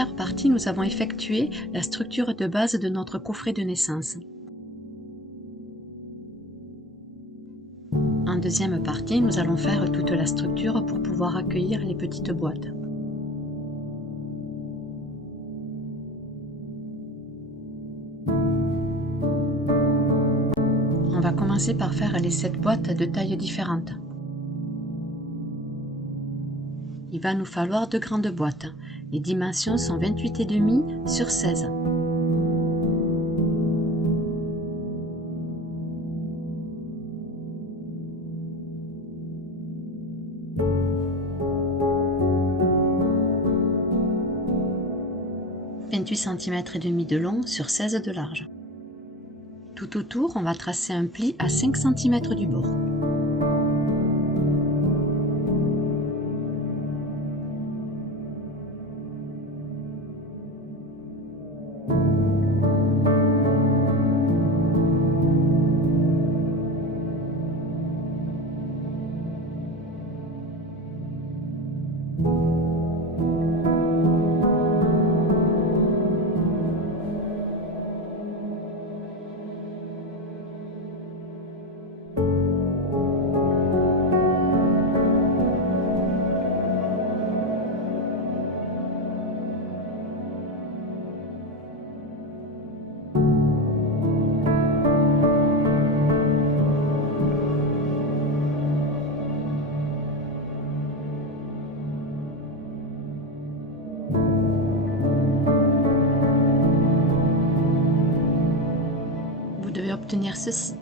première partie, nous avons effectué la structure de base de notre coffret de naissance. En deuxième partie, nous allons faire toute la structure pour pouvoir accueillir les petites boîtes. On va commencer par faire les 7 boîtes de tailles différentes. Il va nous falloir 2 grandes boîtes. Les dimensions sont 28,5 sur 16. « 28,5 cm de long sur 16 de large. Tout autour, on va tracer un pli à 5 cm du bord. Vous devez obtenir ceci.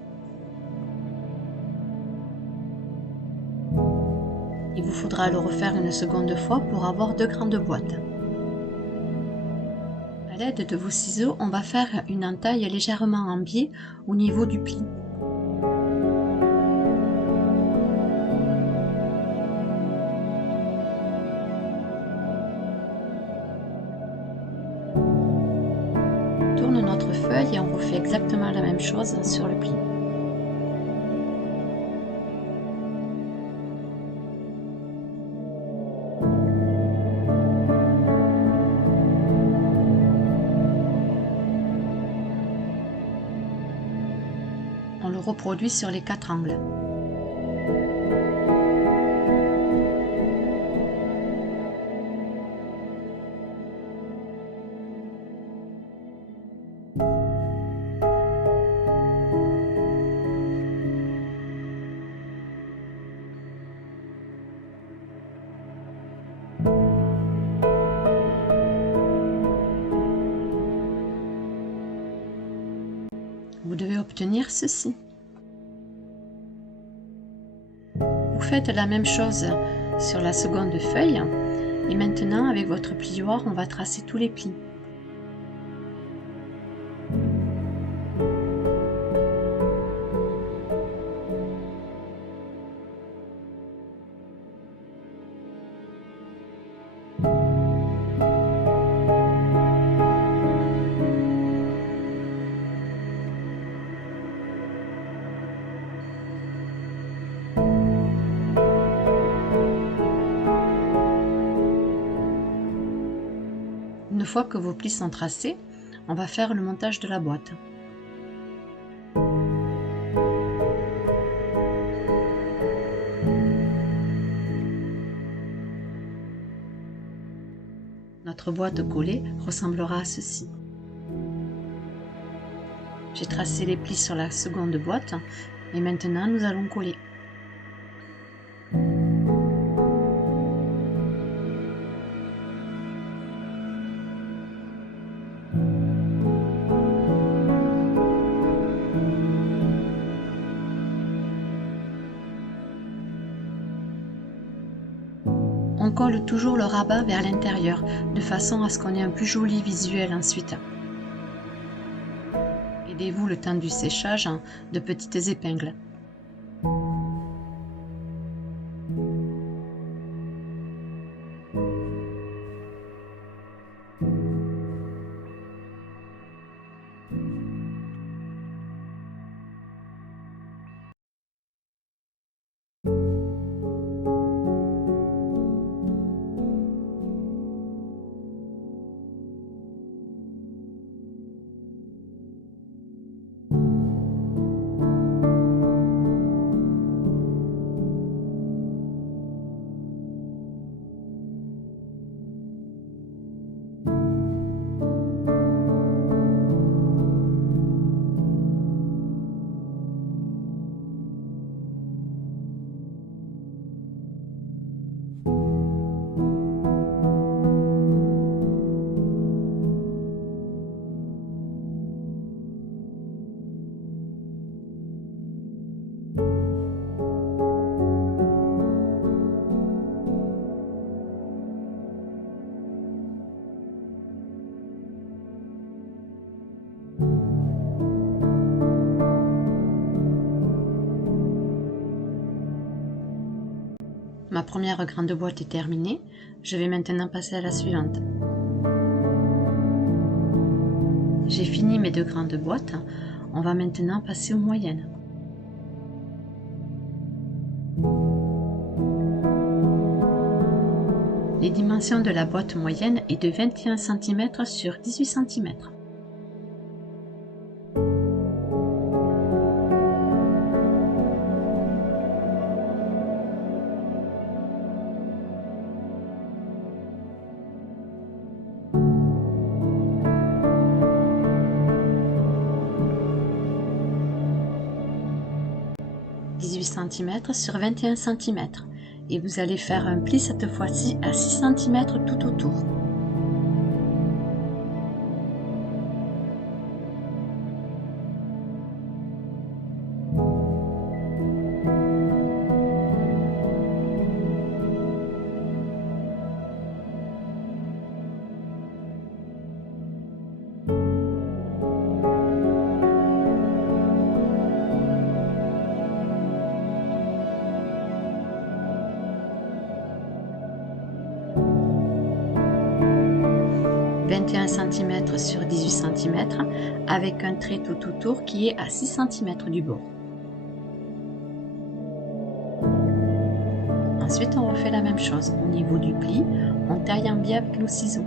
Il vous faudra le refaire une seconde fois pour avoir 2 grandes boîtes. À l'aide de vos ciseaux, on va faire une entaille légèrement en biais au niveau du pli. On tourne notre feuille et on refait exactement la même chose sur le pli. On le reproduit sur les 4 angles. Vous devez obtenir ceci. Vous faites la même chose sur la seconde feuille et maintenant avec votre plioir on va tracer tous les plis. Une fois que vos plis sont tracés, on va faire le montage de la boîte. Notre boîte collée ressemblera à ceci. J'ai tracé les plis sur la seconde boîte et maintenant nous allons coller. On colle toujours le rabat vers l'intérieur, de façon à ce qu'on ait un plus joli visuel ensuite. Aidez-vous le temps du séchage de petites épingles. première grande boîte est terminée. Je vais maintenant passer à la suivante. J'ai fini mes 2 grandes boîtes. On va maintenant passer aux moyennes. Les dimensions de la boîte moyenne est de 21 cm sur 18 cm. cm sur 21 cm et vous allez faire un pli cette fois-ci à 6 cm tout autour. cm sur 18 cm avec un trait tout autour qui est à 6 cm du bord. Ensuite, on refait la même chose. Au niveau du pli, on taille en biais avec nos ciseaux.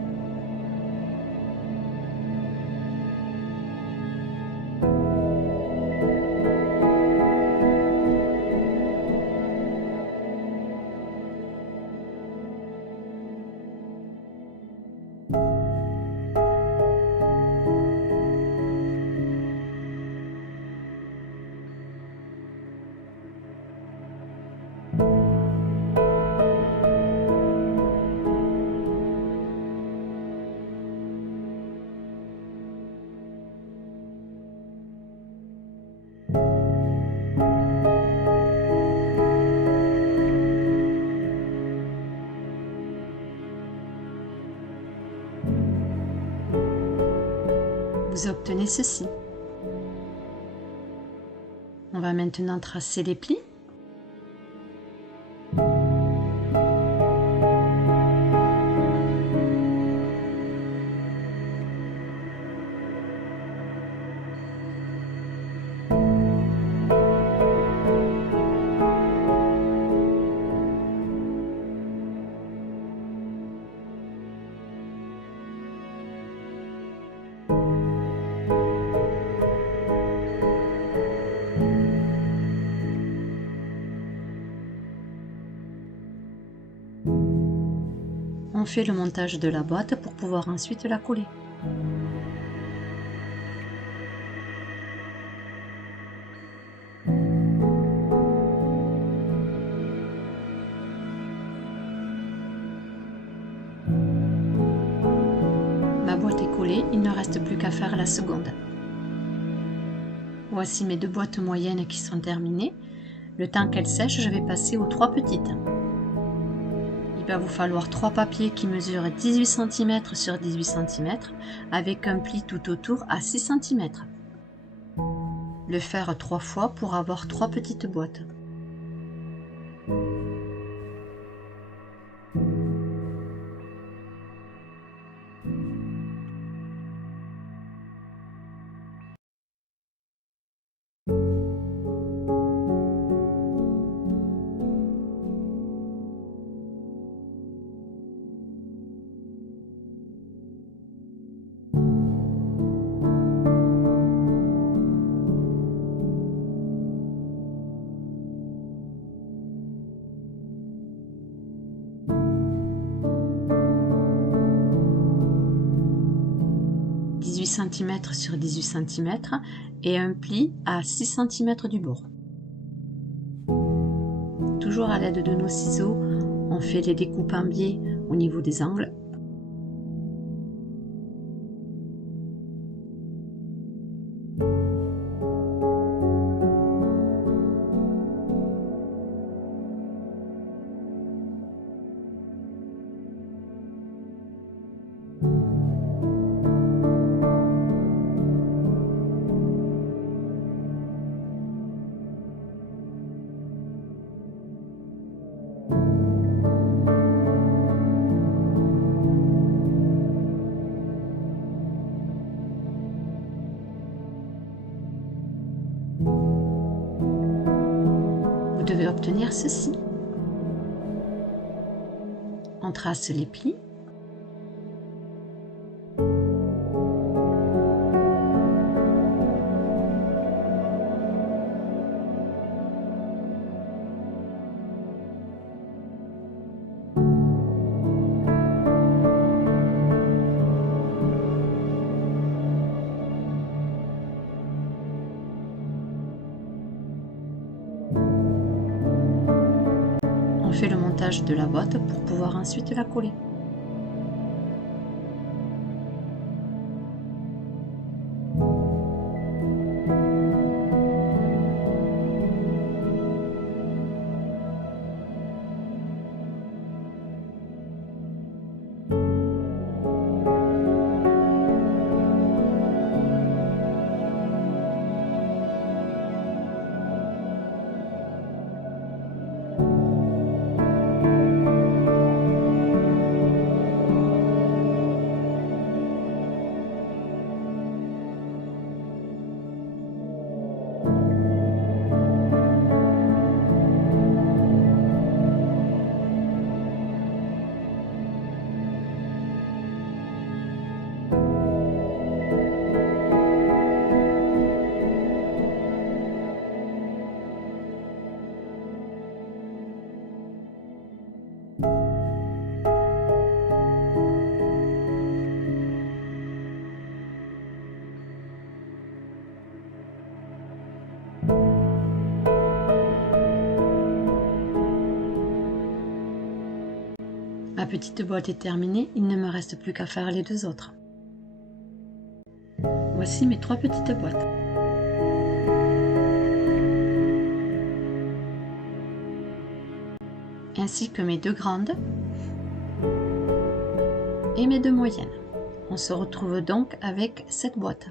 Vous obtenez ceci. On va maintenant tracer les plis. On fait le montage de la boîte pour pouvoir ensuite la coller. Ma boîte est collée, il ne reste plus qu'à faire la seconde. Voici mes 2 boîtes moyennes qui sont terminées. Le temps qu'elles sèchent, je vais passer aux 3 petites. Il va vous falloir 3 papiers qui mesurent 18 cm sur 18 cm avec un pli tout autour à 6 cm. Le faire 3 fois pour avoir 3 petites boîtes. cm sur 18 cm et un pli à 6 cm du bord. Toujours à l'aide de nos ciseaux, on fait les découpes en biais au niveau des angles. obtenir ceci. On trace les plis. On fait le montage de la boîte pour pouvoir ensuite la coller. Ma petite boîte est terminée, il ne me reste plus qu'à faire les deux autres. Voici mes 3 petites boîtes. Ainsi que mes 2 grandes et mes 2 moyennes. On se retrouve donc avec cette boîte.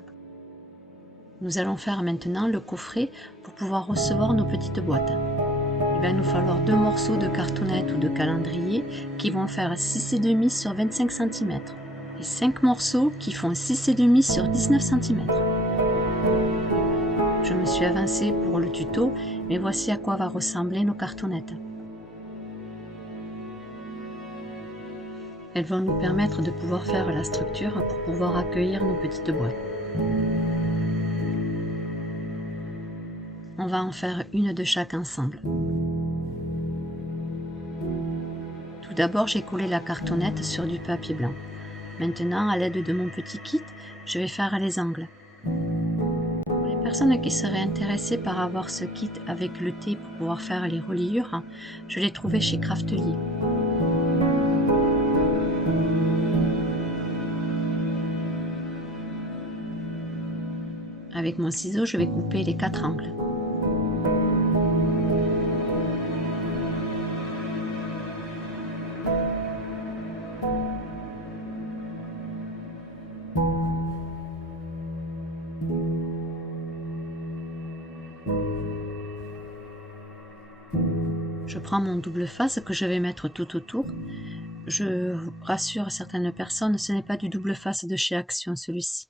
Nous allons faire maintenant le coffret pour pouvoir recevoir nos petites boîtes. Il va nous falloir 2 morceaux de cartonnette ou de calendrier qui vont faire 6,5 sur 25 cm et 5 morceaux qui font 6,5 sur 19 cm. Je me suis avancée pour le tuto, mais voici à quoi va ressembler nos cartonnettes. Elles vont nous permettre de pouvoir faire la structure pour pouvoir accueillir nos petites boîtes. On va en faire une de chaque ensemble. Tout d'abord, j'ai collé la cartonnette sur du papier blanc. Maintenant, à l'aide de mon petit kit, je vais faire les angles. Pour les personnes qui seraient intéressées par avoir ce kit avec le thé pour pouvoir faire les reliures, je l'ai trouvé chez Craftelier. Avec mon ciseau, je vais couper les 4 angles. Je prends mon double face que je vais mettre tout autour. Je rassure certaines personnes, ce n'est pas du double face de chez Action celui-ci.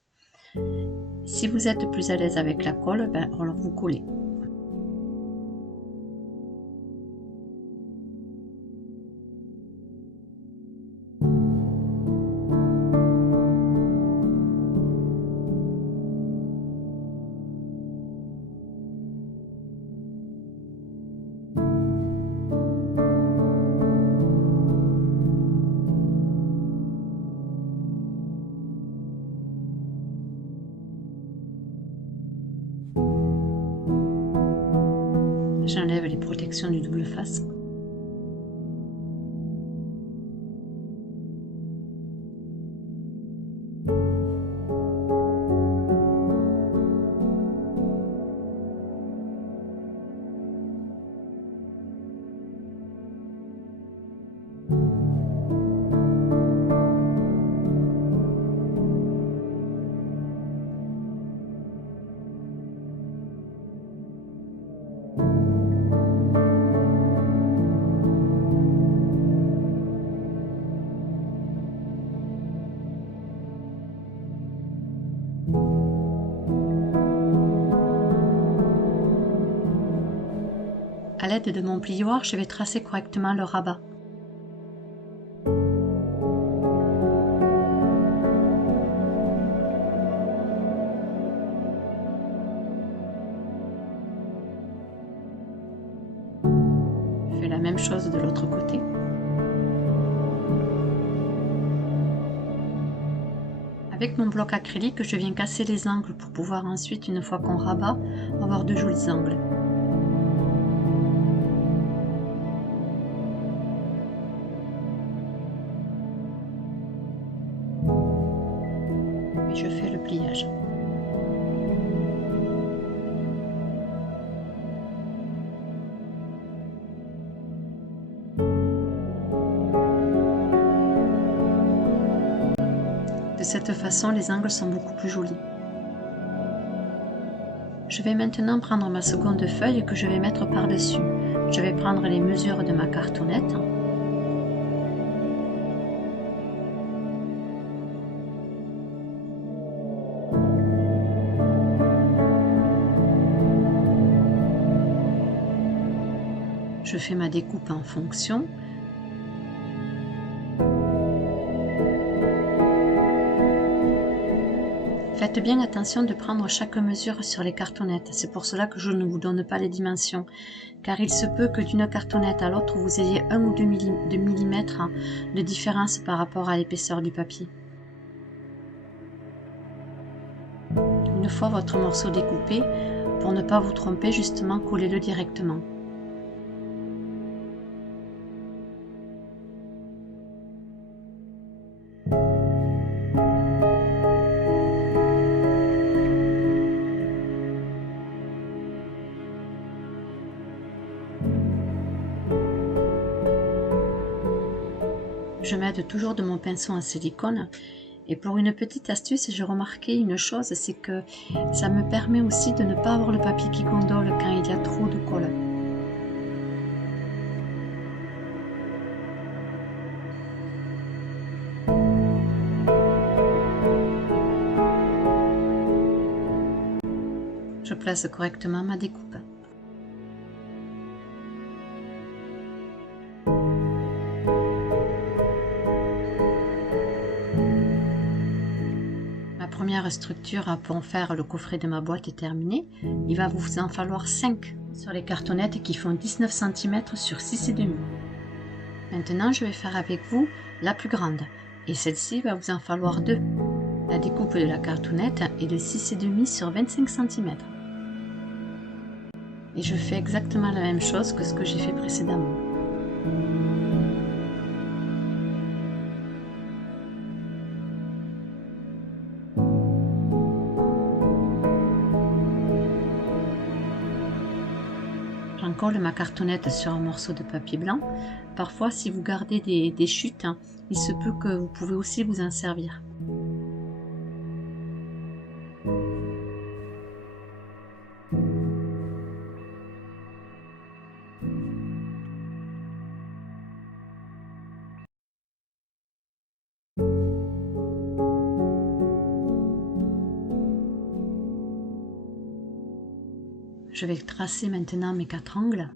Si vous êtes plus à l'aise avec la colle, alors vous collez. J'enlève les protections du double face. l'aide de mon plioir, je vais tracer correctement le rabat. Je fais la même chose de l'autre côté. Avec mon bloc acrylique, je viens casser les angles pour pouvoir ensuite, une fois qu'on rabat, avoir de jolis angles. Et je fais le pliage. De cette façon, les angles sont beaucoup plus jolis. Je vais maintenant prendre ma seconde feuille que je vais mettre par-dessus. Je vais prendre les mesures de ma cartonnette. Je fais ma découpe en fonction. Faites bien attention de prendre chaque mesure sur les cartonnettes, c'est pour cela que je ne vous donne pas les dimensions, car il se peut que d'une cartonnette à l'autre vous ayez 1 ou 2 millimètres de différence par rapport à l'épaisseur du papier. Une fois votre morceau découpé, pour ne pas vous tromper, justement collez-le directement. Je m'aide toujours de mon pinceau en silicone. Et pour une petite astuce, j'ai remarqué une chose, c'est que ça me permet aussi de ne pas avoir le papier qui gondole quand il y a trop de colle. Je place correctement ma découpe. La première structure pour faire le coffret de ma boîte est terminée. Il va vous en falloir 5 sur les cartonnettes qui font 19 cm sur 6,5. Maintenant, je vais faire avec vous la plus grande. Et celle-ci va vous en falloir 2. La découpe de la cartonnette est de 6,5 sur 25 cm. Et je fais exactement la même chose que ce que j'ai fait précédemment. J'encolle ma cartonnette sur un morceau de papier blanc. Parfois, si vous gardez des chutes, il se peut que vous pouvez aussi vous en servir. Je vais tracer maintenant mes 4 angles.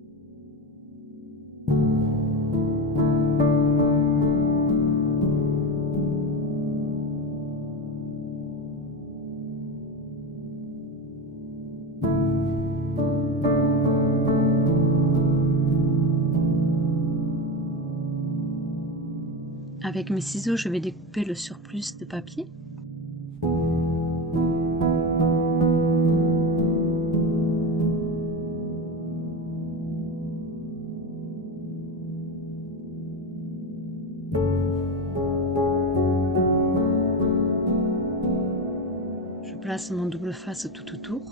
Avec mes ciseaux, je vais découper le surplus de papier. Je place mon double face tout autour.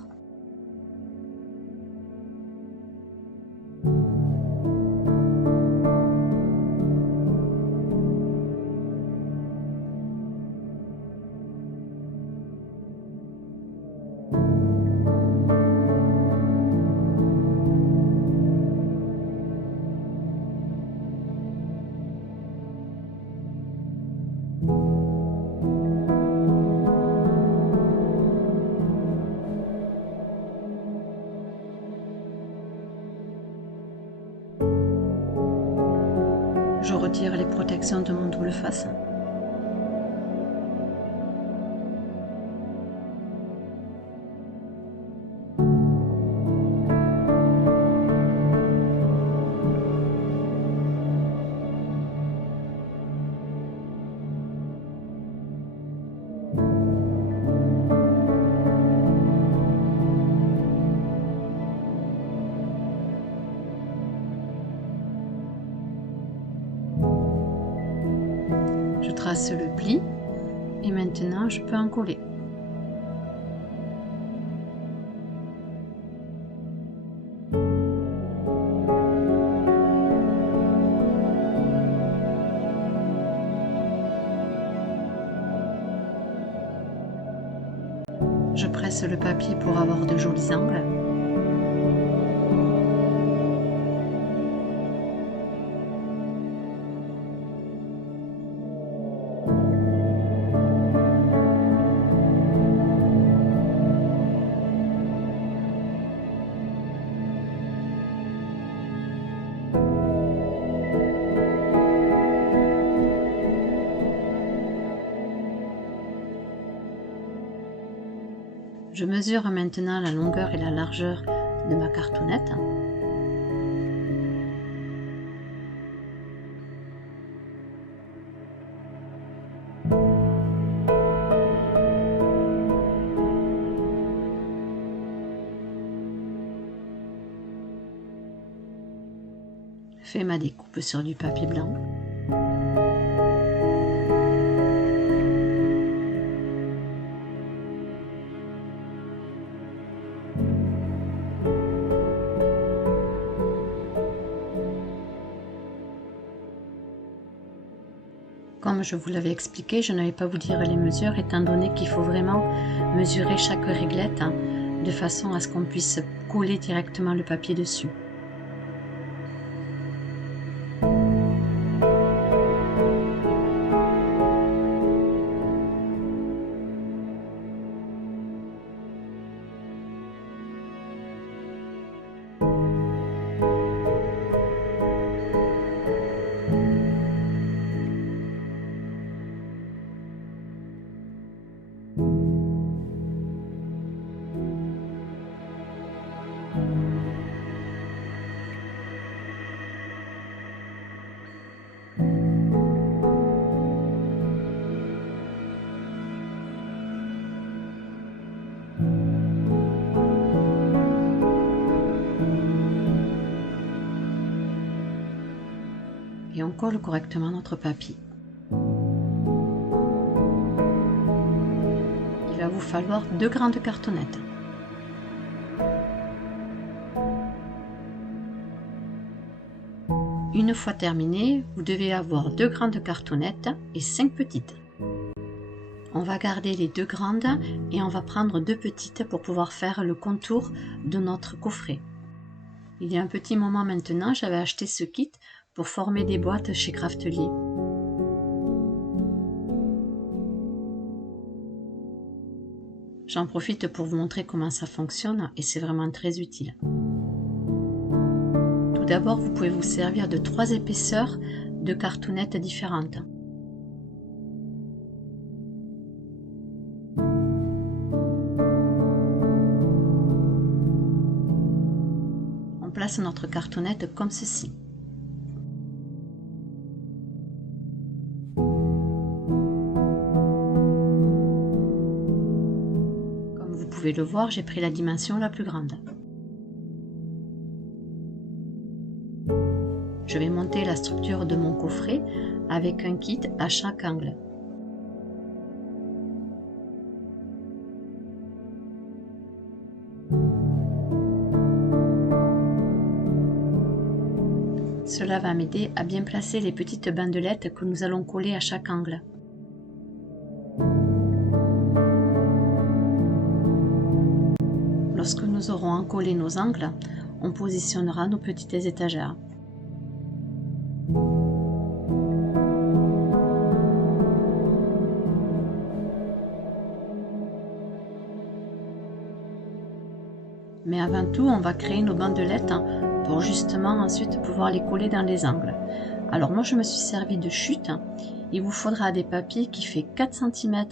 protection de mon double face. Je trace le pli et maintenant je peux en coller. Je presse le papier pour avoir de jolis angles. Je mesure maintenant la longueur et la largeur de ma cartonnette. Je fais ma découpe sur du papier blanc. Comme je vous l'avais expliqué, je n'avais pas vous dire les mesures étant donné qu'il faut vraiment mesurer chaque réglette de façon à ce qu'on puisse coller directement le papier dessus. Et on colle correctement notre papier. Il va vous falloir 2 grandes cartonnettes. Une fois terminé, vous devez avoir 2 grandes cartonnettes et 5 petites. On va garder les 2 grandes et on va prendre 2 petites pour pouvoir faire le contour de notre coffret. Il y a un petit moment maintenant, j'avais acheté ce kit pour former des boîtes chez Craftelier. J'en profite pour vous montrer comment ça fonctionne et c'est vraiment très utile. Tout d'abord, vous pouvez vous servir de 3 épaisseurs de cartonnettes différentes. On place notre cartonnette comme ceci. Vous pouvez le voir, j'ai pris la dimension la plus grande. Je vais monter la structure de mon coffret avec un kit à chaque angle. Cela va m'aider à bien placer les petites bandelettes que nous allons coller à chaque angle. Lorsque nous aurons encollé nos angles, on positionnera nos petites étagères. Mais avant tout, on va créer nos bandelettes pour justement ensuite pouvoir les coller dans les angles. Alors moi je me suis servi de chute. Il vous faudra des papiers qui fait 4 cm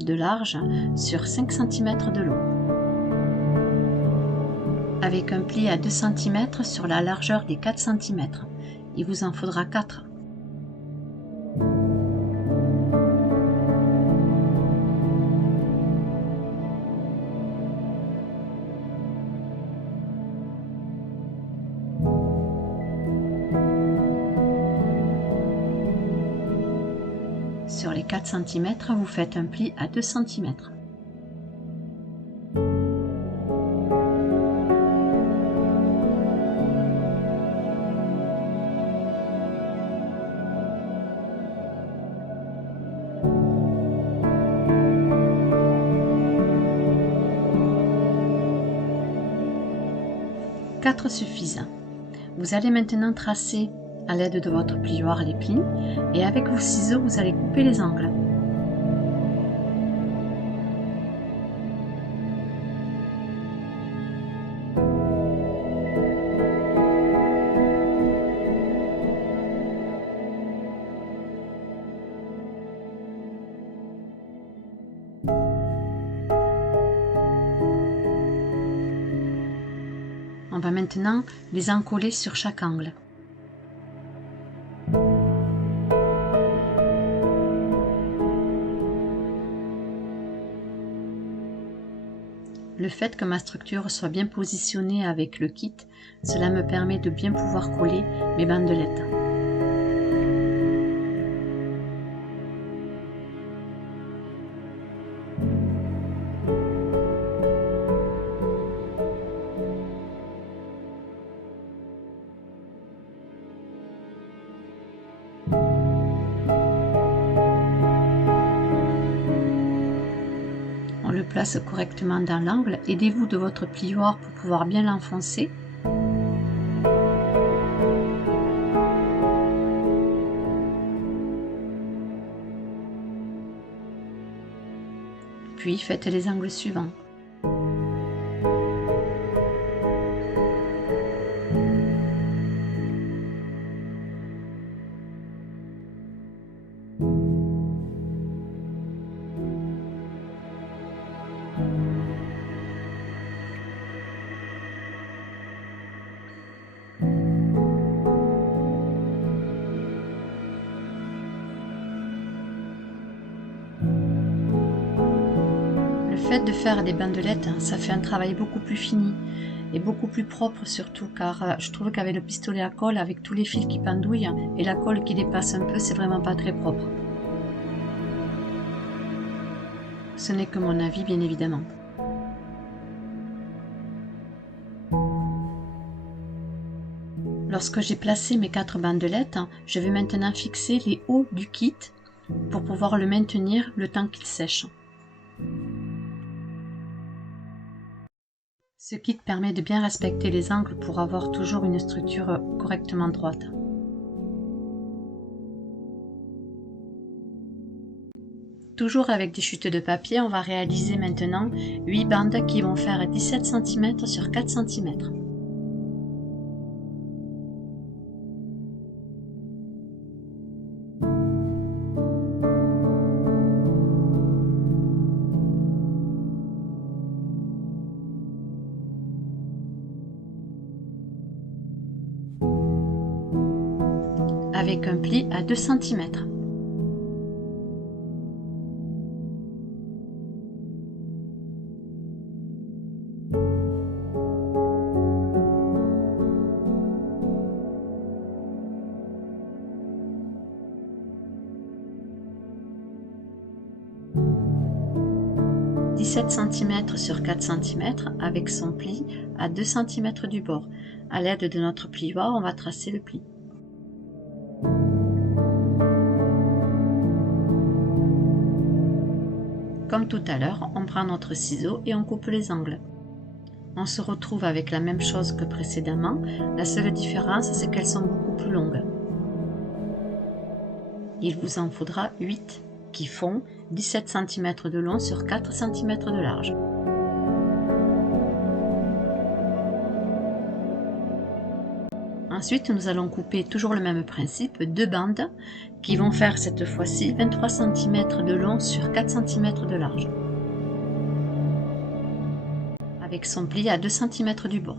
de large sur 5 cm de long, avec un pli à 2 cm sur la largeur des 4 cm. Il vous en faudra 4. Sur les 4 cm, vous faites un pli à 2 cm. Quatre suffisent. Vous allez maintenant tracer à l'aide de votre plioir les plis et avec vos ciseaux vous allez couper les angles. On va maintenant les encoller sur chaque angle. Le fait que ma structure soit bien positionnée avec le kit, cela me permet de bien pouvoir coller mes bandelettes. On le place correctement dans l'angle. Aidez-vous de votre plioir pour pouvoir bien l'enfoncer. Puis faites les angles suivants. Le fait de faire des bandelettes, ça fait un travail beaucoup plus fini et beaucoup plus propre surtout, car je trouve qu'avec le pistolet à colle, avec tous les fils qui pendouillent et la colle qui dépasse un peu, c'est vraiment pas très propre. Ce n'est que mon avis, bien évidemment. Lorsque j'ai placé mes 4 bandelettes, je vais maintenant fixer les hauts du kit pour pouvoir le maintenir le temps qu'il sèche. Ce kit permet de bien respecter les angles pour avoir toujours une structure correctement droite. Toujours avec des chutes de papier, on va réaliser maintenant 8 bandes qui vont faire 17 cm sur 4 cm. Avec un pli à 2 cm. « 17 cm sur 4 cm avec son pli à 2 cm du bord. À l'aide de notre plioir, on va tracer le pli. Comme tout à l'heure, on prend notre ciseau et on coupe les angles. On se retrouve avec la même chose que précédemment, la seule différence c'est qu'elles sont beaucoup plus longues. Il vous en faudra 8 qui font 17 cm de long sur 4 cm de large. Ensuite, nous allons couper toujours le même principe, 2 bandes qui vont faire cette fois-ci 23 cm de long sur 4 cm de large, avec son pli à 2 cm du bord.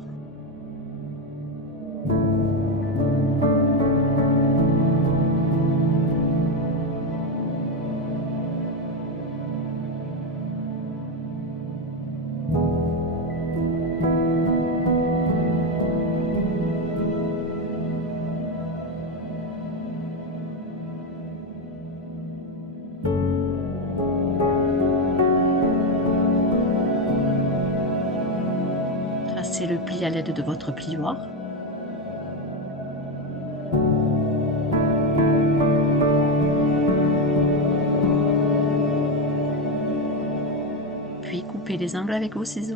Tracez le pli à l'aide de votre plioir. Puis coupez les angles avec vos ciseaux.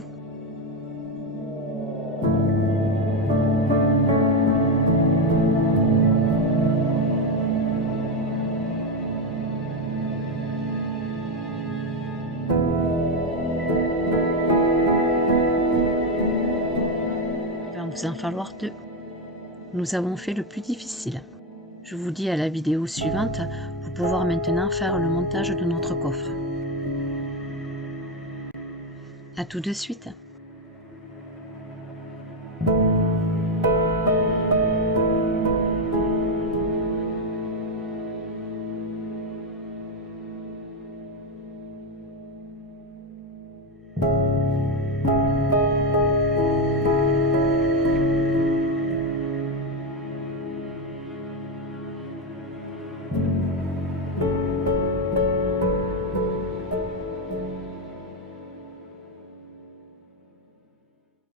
Vous en falloir 2. Nous avons fait le plus difficile. Je vous dis à la vidéo suivante pour pouvoir maintenant faire le montage de notre coffre. À tout de suite.